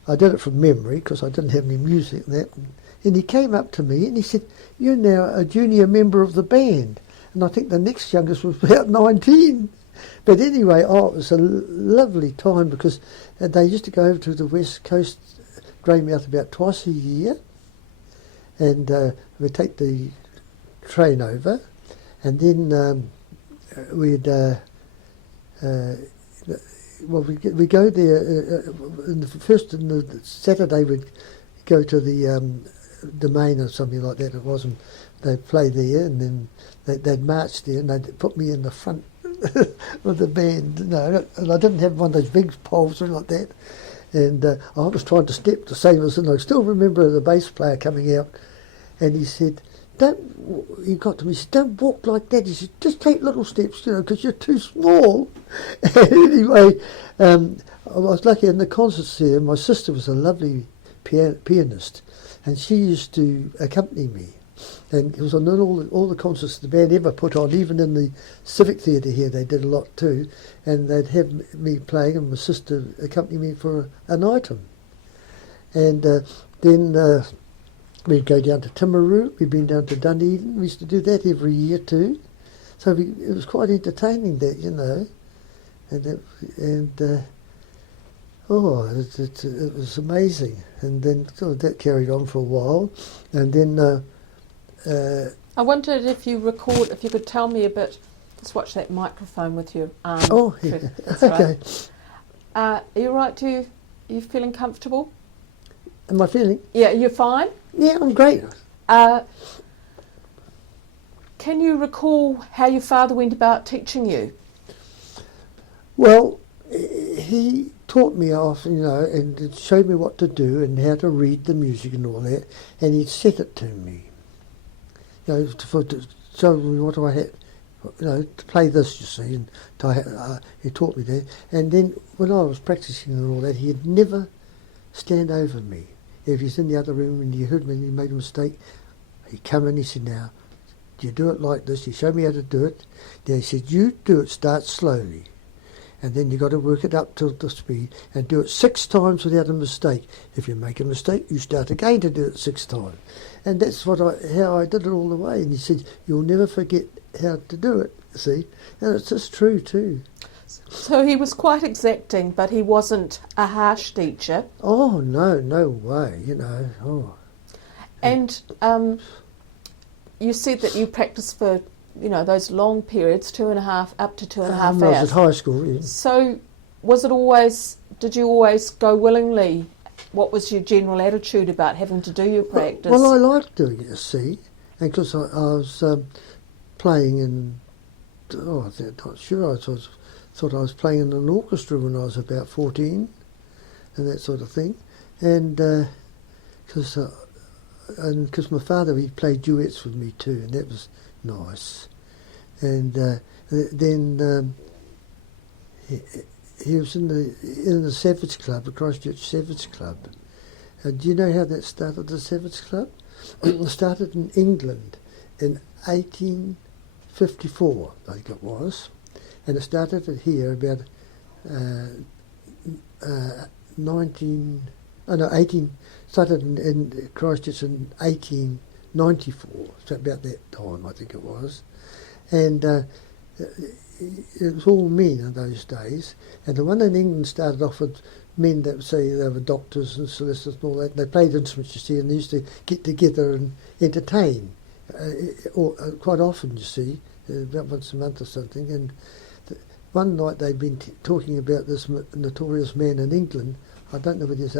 I did it from memory because I didn't have any music and that. And he came up to me and he said, you're now a junior member of the band. And I think the next youngest was about 19. But anyway, it was a lovely time because they used to go over to the West Coast, Greymouth, about twice a year. And we'd take the train over, and then we'd go there. In the Saturday we'd go to the Domain or something like that. It wasn't. They'd play there, and then they'd march there, and they'd put me in the front of the band. No, and I didn't have one of those big poles or anything like that. And I was trying to step the same as, and I still remember the bass player coming out. And he said, he got to me, he said, don't walk like that. He said, just take little steps, you know, because you're too small. Anyway, I was lucky in the concerts there. My sister was a lovely pianist, and she used to accompany me. And it was on all the concerts the band ever put on, even in the Civic Theatre here, they did a lot too. And they'd have me playing, and my sister accompany me for an item. And then we'd go down to Timaru. We'd been down to Dunedin. We used to do that every year too. So it was quite entertaining, that, you know. It was amazing. And then that carried on for a while. And then I wondered if you could tell me a bit. Just watch that microphone with your arm. Oh, yeah. That's Okay. Right. Are you right? Are you feeling comfortable? Am I feeling? Yeah, you're fine? Yeah, I'm great. Can you recall how your father went about teaching you? Well, he taught me off, you know, and showed me what to do and how to read the music and all that, and he'd set it to me. You know, to show me what I had, you know, to play this, you see, and he taught me that. And then when I was practising and all that, he'd never stand over me. If he's in the other room and you heard me and he made a mistake, he'd come in and he said, now, do you do it like this? He showed me how to do it. Then he said, you do it, start slowly. And then you've got to work it up to the speed and do it 6 times without a mistake. If you make a mistake, you start again to do it 6 times. And that's how I did it all the way. And he said, you'll never forget how to do it, see? And it's just true too. So he was quite exacting, but he wasn't a harsh teacher. Oh, no way, you know. Oh. And you said that you practiced for, you know, those long periods, 2.5 up to 2.5 hours. I was at high school, yeah. So did you always go willingly? What was your general attitude about having to do your practice? Well, I liked doing it, you see, and because I was playing in, I'm not sure, I thought I was playing in an orchestra when I was about 14 and that sort of thing. And because my father, he played duets with me too, and that was nice. And then he was in the Savage Club, the Christchurch Savage Club. Do you know how that started, the Savage Club? It started in England in 1854, I think it was. And it started here about 18, started in Christchurch in 1894, so about that time I think it was. And it was all men in those days. And the one in England started off with men that say they were doctors and solicitors and all that. They played instruments, you see, and they used to get together and entertain. quite often, you see, about once a month or something. And one night they'd been talking about this notorious man in England. I don't know whether he's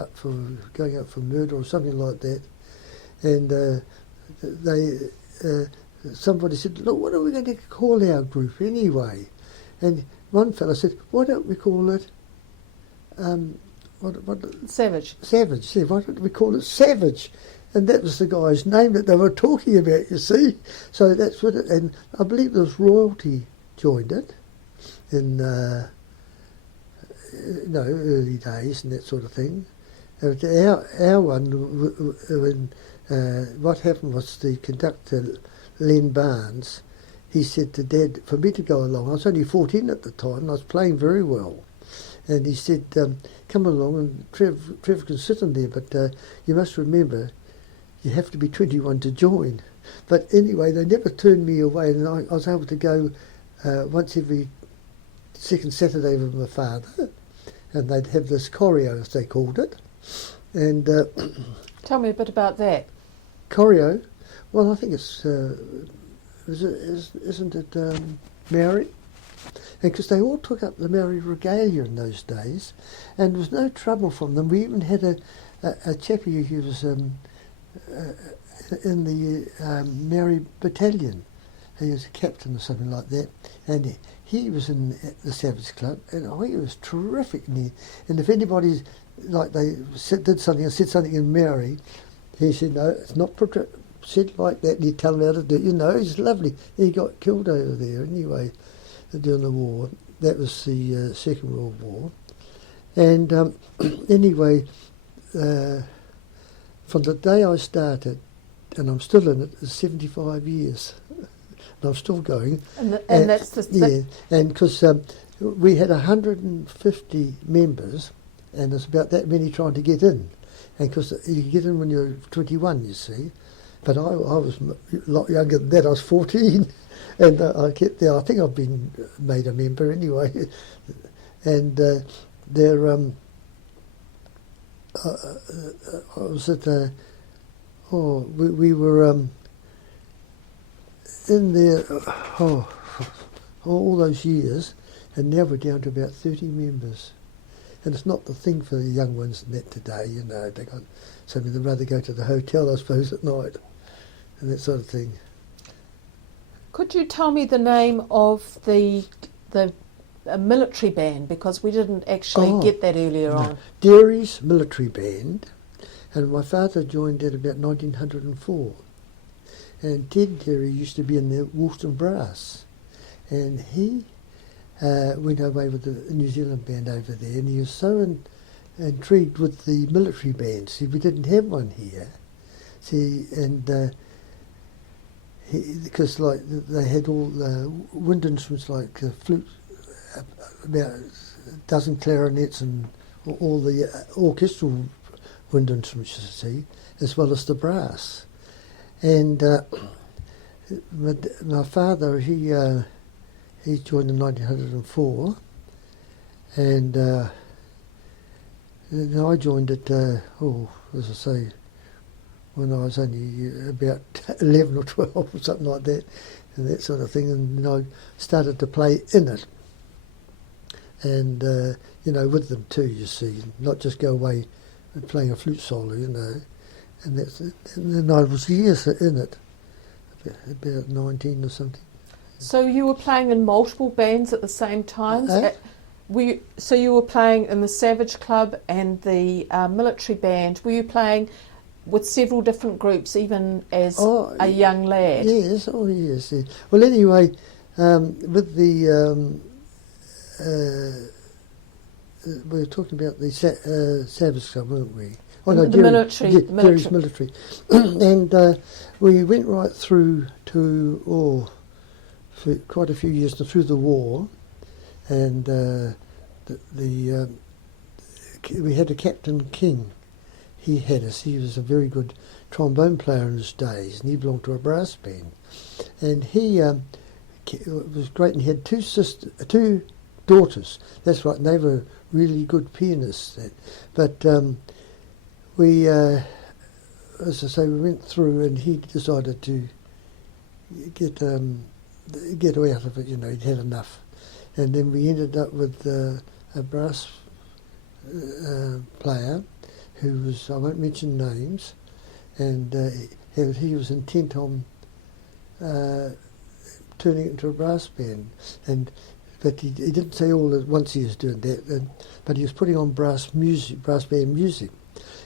going up for murder or something like that. And somebody said, "Look, what are we going to call our group anyway?" And one fellow said, "Why don't we call it Savage. Savage? Yeah, why don't we call it Savage?" And that was the guy's name that they were talking about, you see. So that's what and I believe there was royalty joined it in early days and that sort of thing. Our one, when what happened was the conductor, Len Barnes, he said to Dad for me to go along. I was only 14 at the time and I was playing very well. And he said, "Come along and Trevor can sit in there, but you must remember you have to be 21 to join." But anyway, they never turned me away, and I was able to go once every second Saturday with my father, and they'd have this choreo, as they called it. And Tell me a bit about that. choreo, well, I think it's, isn't it Maori? And because they all took up the Maori regalia in those days, and there was no trouble from them. We even had a chappie who was in the Maori battalion. He was a captain or something like that, and he was in the Savage Club, and he was terrific. And if anybody, like they did something or said something in Maori, he said, "No, it's not said like that," and he'd tell them how to do it. He's lovely. He got killed over there anyway during the war. That was the Second World War. And anyway, from the day I started, and I'm still in it, it's 75 years. And I'm still going. And that's the... Yeah, and because we had 150 members, and there's about that many trying to get in. And because you get in when you're 21, you see. But I was a lot younger than that. I was 14. And I kept there. I think I've been made a member anyway. And there, I was at we were in there all those years, and now we're down to about 30 members. And it's not the thing for the young ones in that today, they got something they'd rather go to the hotel, I suppose, at night, and that sort of thing. Could you tell me the name of the military band, because we didn't actually get that earlier on? Derry's military band, and my father joined it about 1904. And Ted Derry used to be in the Woolston Brass, and he went away with the New Zealand band over there, and he was so intrigued with the military band. See, we didn't have one here. See, and because like they had all the wind instruments like flute, about a dozen clarinets and all the orchestral wind instruments, you see, as well as the brass. And my father, he joined in 1904, and then I joined it, as I say, when I was only about 11 or 12 or something like that, and that sort of thing, and I started to play in it. And, with them too, you see, not just go away and playing a flute solo, and then I was years in it, about 19 or something. So you were playing in multiple bands at the same time? So you were playing in the Savage Club and the military band. Were you playing with several different groups, even as a young lad? Yes, yes. Well, anyway, with the... we were talking about the Savage Club, weren't we? Oh, no, Derry's military. And we went right through to, for quite a few years, through the war, and we had a Captain King. He had us. He was a very good trombone player in his days, and he belonged to a brass band. And he was great, and he had two daughters. That's right, and they were really good pianists. But we, as I say, we went through, and he decided to get out of it. You know, he'd had enough, and then we ended up with a brass player who was, I won't mention names, and he was intent on turning it into a brass band, but he didn't say all at once he was doing that, but he was putting on brass band music,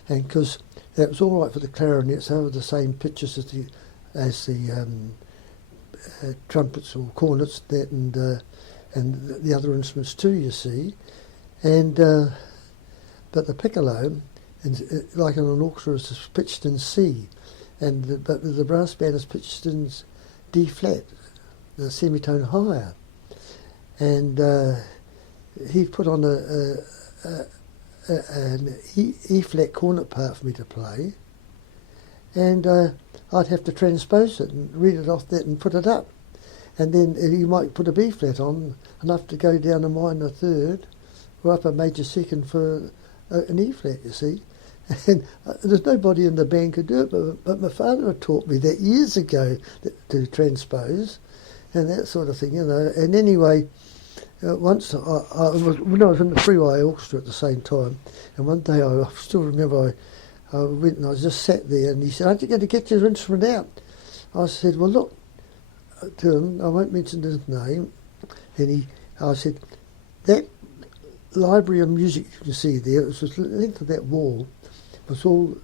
and because that was all right for the clarinets, they were the same pitches as the trumpets or cornets, and the other instruments too, you see, and but the piccolo, like in an orchestra, is pitched in C, but the brass band is pitched in D flat, the semitone higher, and he put on an E flat cornet part for me to play, and I'd have to transpose it and read it off that and put it up, and then he might put a B flat on, enough to go down a minor third or up a major second for an E flat, you see. And there's nobody in the band could do it, but my father had taught me that years ago to transpose and that sort of thing, you know. And anyway, once when I was in the Freeway Orchestra at the same time, and one day I still remember I went and I just sat there, and he said, "Aren't you going to get your instrument out?" I said, "Well, look," to him, I won't mention his name, and I said, "That library of music you can see there, it was the length of that wall, was all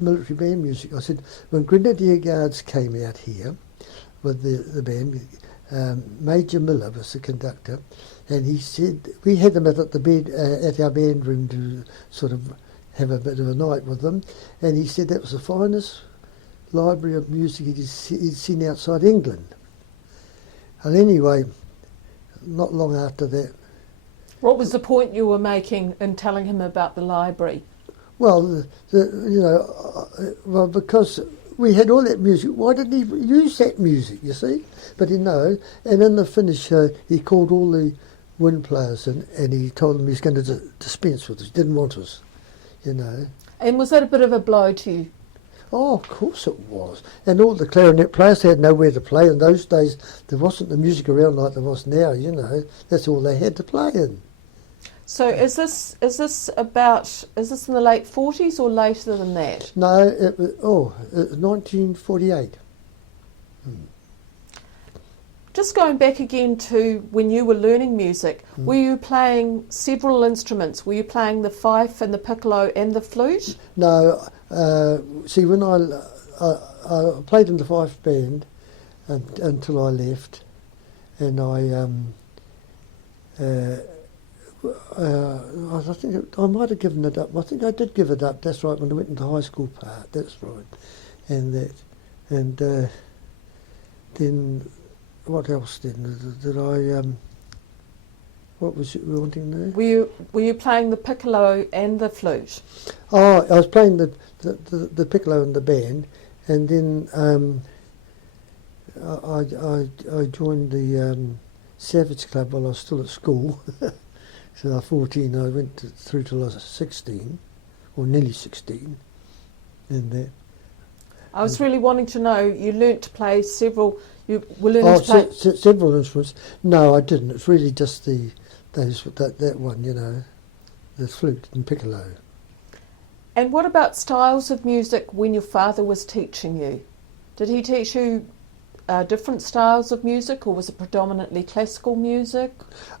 military band music." I said, "When Grenadier Guards came out here with the band, Major Miller was the conductor, and he said we had them at our band room to sort of have a bit of a night with them, and he said that was the finest library of music he'd seen outside England." And anyway, not long after that. What was the point you were making in telling him about the library? Well, because we had all that music, why didn't he use that music, you see? But and in the finish, he called all the wind players in, and he told them he's going to dispense with us. He didn't want us, you know. And was that a bit of a blow to you? Oh, of course it was. And all the clarinet players had nowhere to play. In those days, there wasn't the music around like there was now, you know. That's all they had to play in. So is this in the late 40s or later than that? No, it was 1948. Just going back again to when you were learning music, were you playing several instruments? Were you playing the fife and the piccolo and the flute? No, see, when I played in the fife band until I left, and I think I might have given it up. I think I did give it up. That's right, when I went into high school part. That's right, and then what else? Then did I? What was you wanting there? Were you playing the piccolo and the flute? Oh, I was playing the piccolo in the band, and then I joined the Savage Club while I was still at school. So I was 14, I went through till I was 16, or nearly 16, and that. I was really wanting to know, you learnt to play several, you were learning to play... several instruments. No, I didn't. It's really just that one, you know, the flute and piccolo. And what about styles of music when your father was teaching you? Did he teach you different styles of music, or was it predominantly classical music?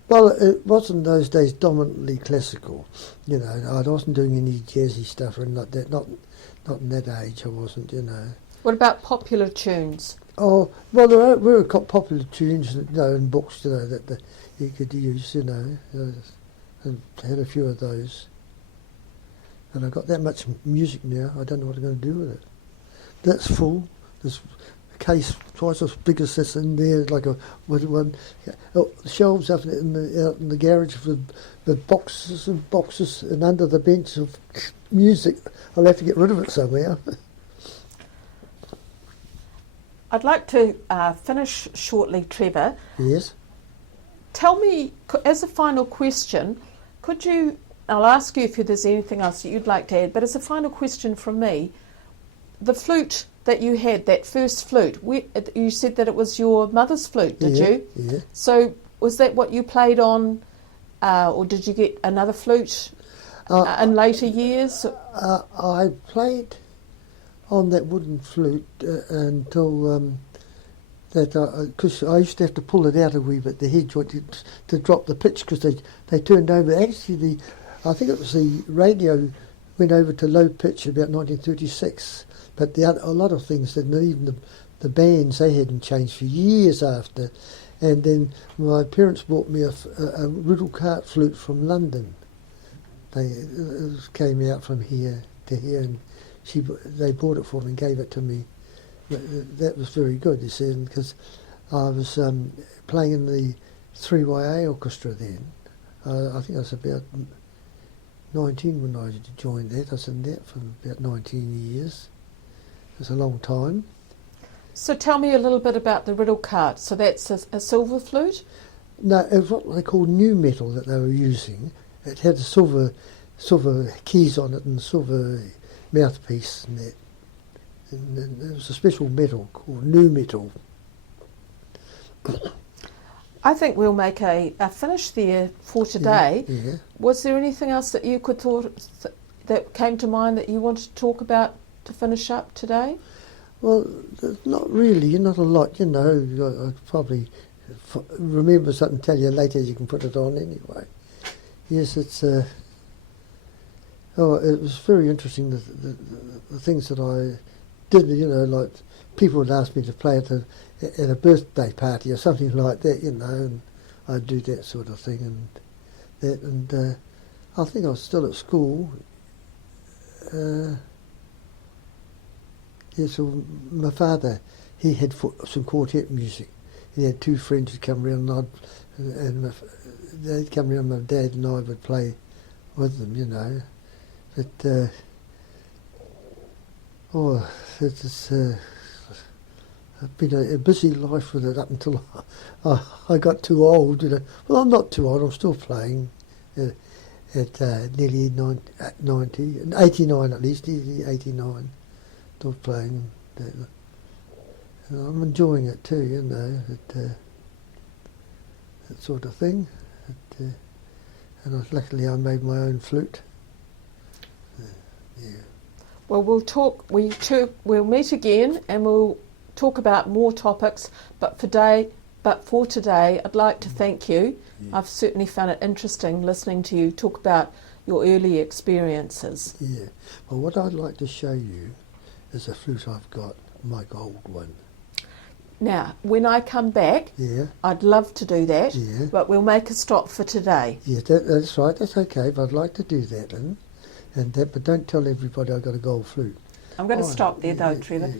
Well, it wasn't in those days dominantly classical. You know, I wasn't doing any jazzy stuff or anything like that. Not in that age, I wasn't, you know. What about popular tunes? Oh, well, there were popular tunes, you know, in books, you know, that you could use, you know. I had a few of those. And I've got that much music now, I don't know what I'm going to do with it. That's full. There's a case twice as big as this in there, like a one. Shelves up in the garage with boxes and boxes, and under the bench of music. I'll have to get rid of it somehow. I'd like to finish shortly, Trevor. Yes. Tell me, as a final question, could you, I'll ask you if there's anything else that you'd like to add, but as a final question from me, the flute that you had, that first flute, you said that it was your mother's flute, did you? Yeah. So was that what you played on, or did you get another flute in later years? I played on that wooden flute until because I used to have to pull it out a wee bit, the head joint, to drop the pitch, because they turned over. Actually, I think it was the radio went over to low pitch about 1936, but a lot of things didn't. Even the bands, they hadn't changed for years after. And then my parents bought me a riddle cart flute from London. It came out from here to here, and they bought it for me and gave it to me. That was very good, you see, because I was playing in the 3YA orchestra then. I think I was about 19 when I joined that. I was in that for about 19 years. It was a long time. So tell me a little bit about the riddle cart. So that's a silver flute? No, it was what they called new metal that they were using. It had the silver keys on it and silver mouthpiece and that. And it was a special metal called new metal. I think we'll make a finish there for today. Yeah. Was there anything else that you could that came to mind that you wanted to talk about to finish up today? Well, not really, not a lot, you know. I'd probably remember something, tell you later, you can put it on anyway. Yes, it's... it was very interesting, the things that I did, you know, like people would ask me to play at a birthday party or something like that, you know, and I'd do that sort of thing and that. And I think I was still at school. So my father, he had some quartet music. He had two friends who'd come around, and they'd come around, my dad and I would play with them, you know. But it's been a busy life with it up until I got too old, you know. Well, I'm not too old, I'm still playing at nearly 90, 89 at least, nearly 89, still playing. And I'm enjoying it too, you know, that sort of thing. And luckily I made my own flute. Yeah. Well, we'll meet again and we'll talk about more topics. But for today, I'd like to thank you. Yeah. I've certainly found it interesting listening to you talk about your early experiences. Yeah. Well, what I'd like to show you is a flute I've got, my gold one. Now, when I come back, yeah, I'd love to do that. Yeah. But we'll make a stop for today. Yeah, that's right. That's okay. But I'd like to do that, but don't tell everybody I got a gold flute. I'm going to stop there, though, Trevor.